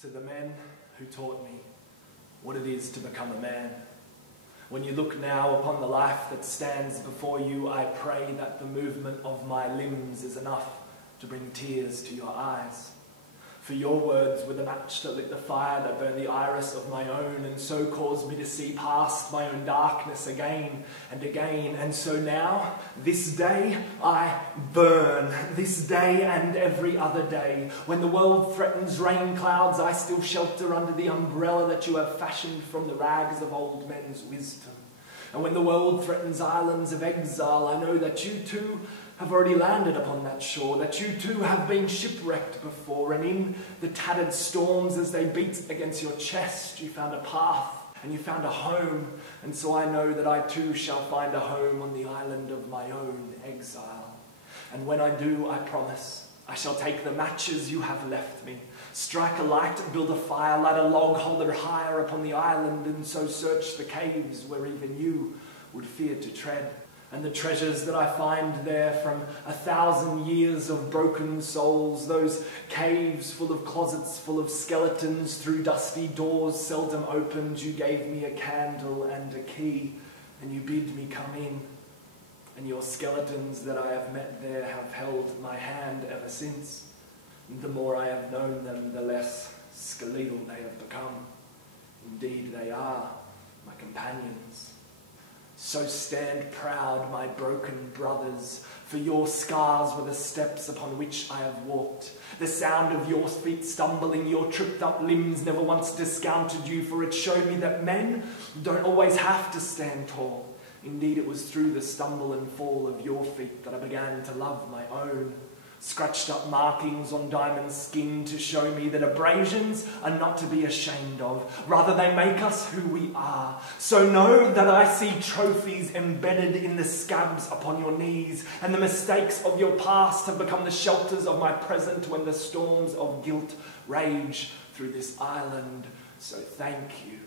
to the men who taught me what it is to become a man. When you look now upon the life that stands before you, I pray that the movement of my limbs is enough to bring tears to your eyes. For your words were the match that lit the fire that burned the iris of my own, and so caused me to see past my own darkness again and again. And so now, this day, I burn. This day and every other day. When the world threatens rain clouds, I still shelter under the umbrella that you have fashioned from the rags of old men's wisdom. And when the world threatens islands of exile, I know that you too have already landed upon that shore, that you too have been shipwrecked before, and in the tattered storms as they beat against your chest, you found a path and you found a home. And so I know that I too shall find a home on the island of my own exile. And when I do, I promise, I shall take the matches you have left me, strike a light, build a fire, light a log, hold it higher upon the island, and so search the caves where even you would fear to tread. And the treasures that I find there from 1,000 years of broken souls, those caves full of closets full of skeletons, through dusty doors seldom opened, you gave me a candle and a key, and you bid me come in. And your skeletons that I have met there have held my hand ever since. And the more I have known them, the less skeletal they have become. Indeed, they are my companions. So stand proud, my broken brothers, for your scars were the steps upon which I have walked. The sound of your feet stumbling, your tripped up limbs never once discounted you, for it showed me that men don't always have to stand tall. Indeed, it was through the stumble and fall of your feet that I began to love my own. Scratched up markings on diamond skin to show me that abrasions are not to be ashamed of. Rather, they make us who we are. So know that I see trophies embedded in the scabs upon your knees, and the mistakes of your past have become the shelters of my present when the storms of guilt rage through this island. So thank you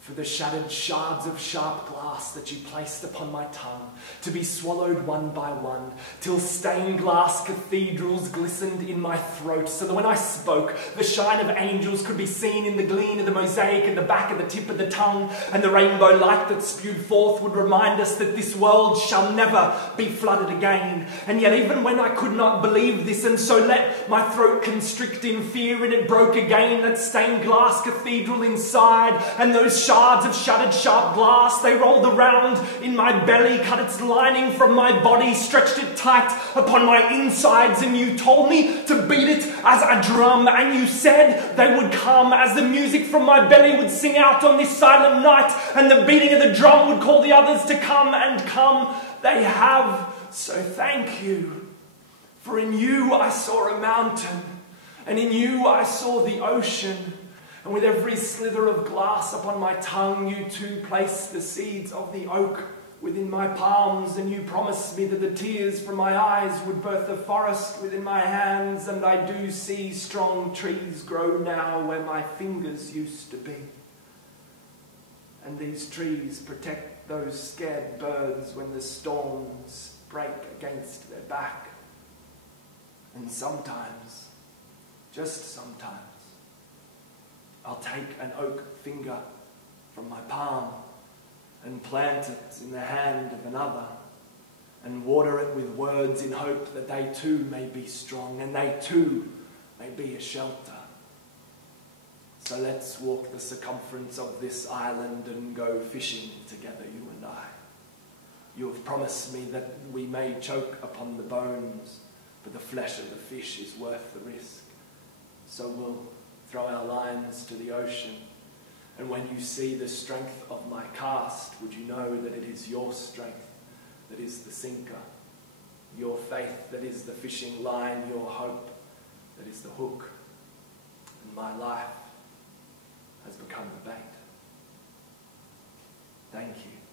for the shattered shards of sharp glass that you placed upon my tongue, to be swallowed one by one, till stained glass cathedrals glistened in my throat, so that when I spoke, the shine of angels could be seen in the gleam of the mosaic at the back of the tip of the tongue, and the rainbow light that spewed forth would remind us that this world shall never be flooded again. And yet even when I could not believe this, and so let my throat constrict in fear, and it broke again, that stained glass cathedral inside, and those shards of shattered sharp glass, they rolled around in my belly, cut its lining from my body, stretched it tight upon my insides, and you told me to beat it as a drum, and you said they would come as the music from my belly would sing out on this silent night, and the beating of the drum would call the others to come, and come they have. So thank you, for in you I saw a mountain, and in you I saw the ocean. And with every slither of glass upon my tongue, you too placed the seeds of the oak within my palms, and you promised me that the tears from my eyes would birth a forest within my hands, and I do see strong trees grow now where my fingers used to be. And these trees protect those scared birds when the storms break against their back. And sometimes, just sometimes, I'll take an oak finger from my palm and plant it in the hand of another and water it with words in hope that they too may be strong and they too may be a shelter. So let's walk the circumference of this island and go fishing together, you and I. You have promised me that we may choke upon the bones, but the flesh of the fish is worth the risk. So we'll throw our lines to the ocean, and when you see the strength of my cast, would you know that it is your strength that is the sinker, your faith that is the fishing line, your hope that is the hook, and my life has become the bait. Thank you.